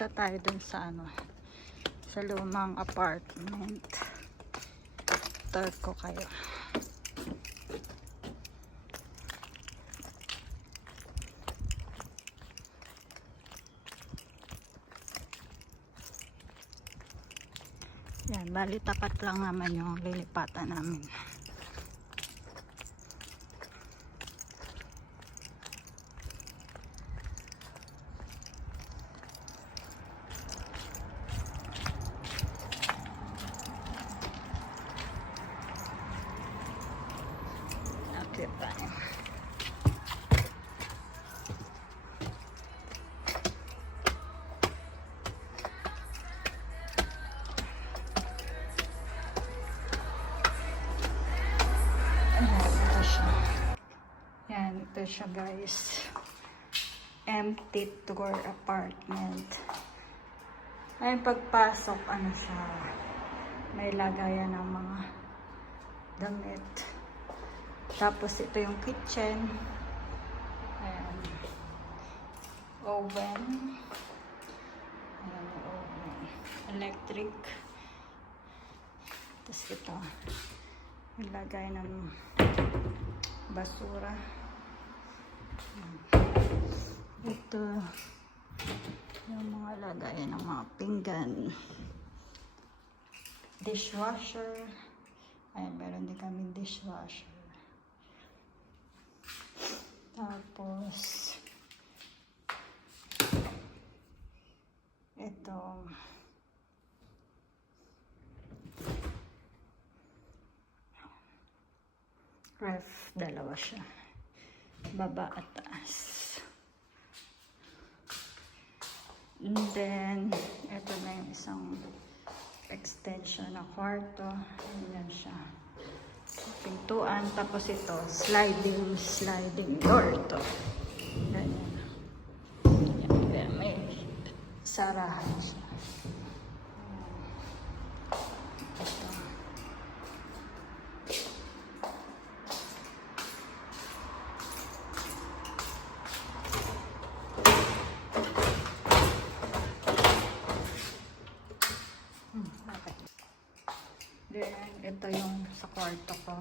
Punta tayo dun sa ano, sa lumang apartment. Tour ko kayo. Yan, bali tapat lang naman yung lilipatan namin. Okay, bye. Yan, ito siya guys. Empty tour apartment. Ayun, pagpasok, ano siya, may lagayan ng mga damit. Tapos ito yung kitchen. Ayan. Oven. Ayan, oven. Electric. Tapos ito, may lagay ng basura. Ito yung mga lagay ng mga pinggan. Dishwasher. Ayan, meron din kami dishwasher. Tapos ito ref, dalawa siya, baba at taas. And then ito na yung isang extension na kwarto. Ayan siya, pintuan. Tapos ito sliding door to. Ganyan. Yan, may sarahan siya. Ito. Okay. Then, ito yung sa kwarto ko.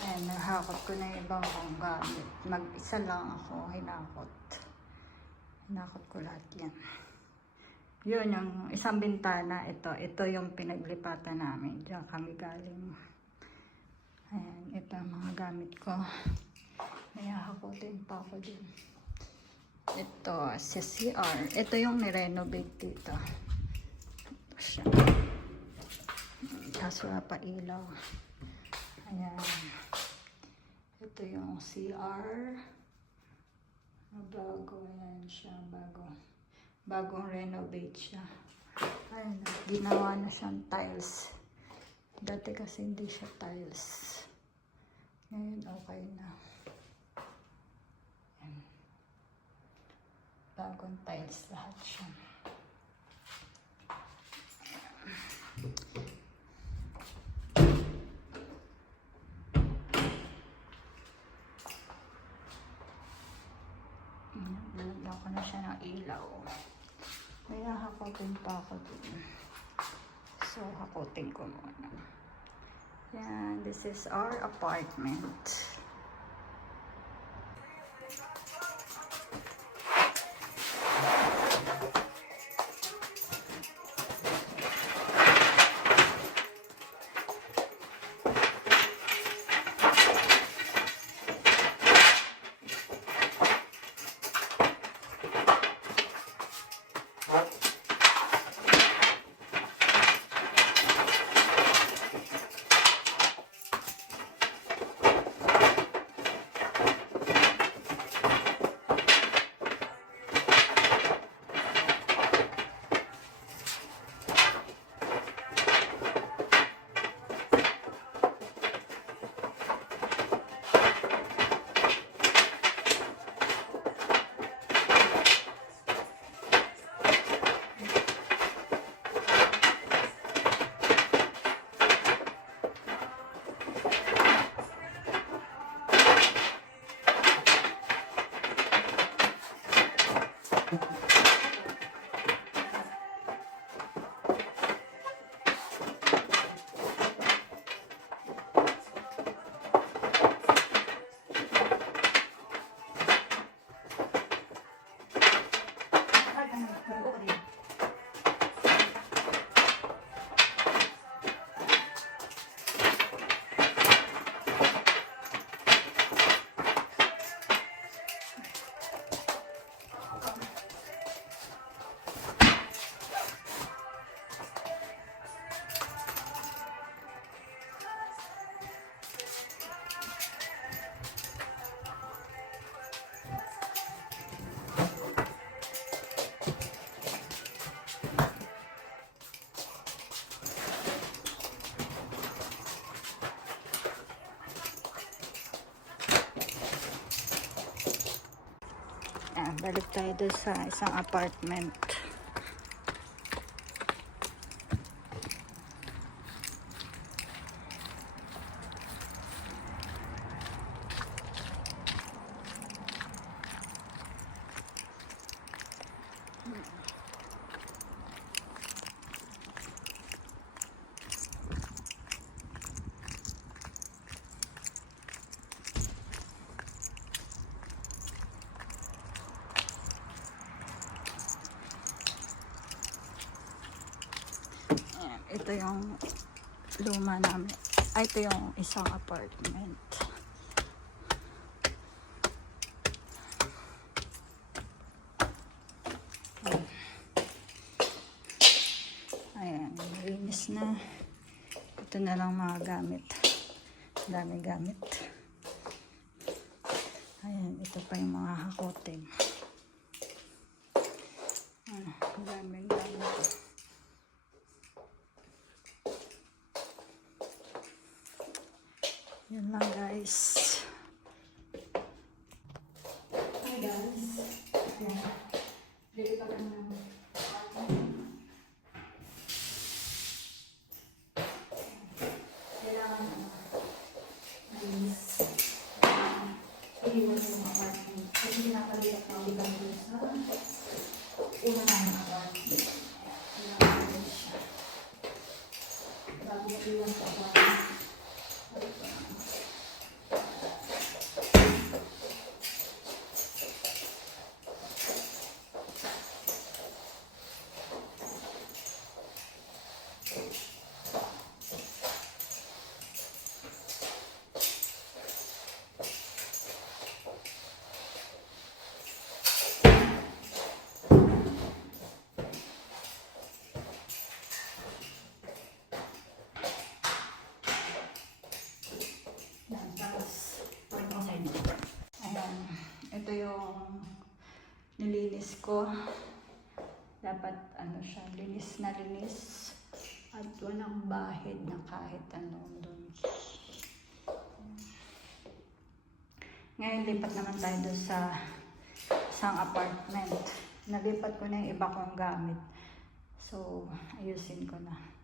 Ayan, nahakot ko na yung ibang kong gamit. Mag-isa lang ako, hinakot. Hinakot ko lahat yan. Yun, yung isang bintana, ito yung pinaglipatan namin. Diyan kami galing. Ayan, ito ang mga gamit ko. May hahakotin pa ako din. Ito, sa CR. Ito yung nirenovate dito. Ito siya. Kaso wala pa ilaw. Ayan. Ito yung CR. Bago yan siya. Bagong renovate siya. Ayan. Ginawa na siyang tiles. Dati kasi hindi siya tiles. Ngayon okay na. Ayan. Bagong tiles lahat siya. Nalagyan ko na siya ng ilaw. May hahakotin pa ako dun. So, hakotin ko muna. Yan, this is our apartment. Balik tayo doon sa isang apartment. Ito yung luma namin. Ito yung isang apartment. Ayan, linis na. Ito na lang mga gamit. Dami gamit. Ayan, ito pa yung mga hakotin. Daming gamit. Yan lang guys. Hi guys. Ayan. Dito pa lang naman. Kailangan malinis. Iiwan yung apartment. Kasi pinapalitan ko ang ibang doon sa una namin apartment. Kailangan malinis siya. Bago iwan sa apartment. Ayan, ito yung nilinis ko. Dapat ano siya, linis na linis. At walang bahid na kahit ano doon. Ngayon lipat naman tayo doon sa isang apartment. Nalipat ko na yung iba kong gamit. So, ayusin ko na.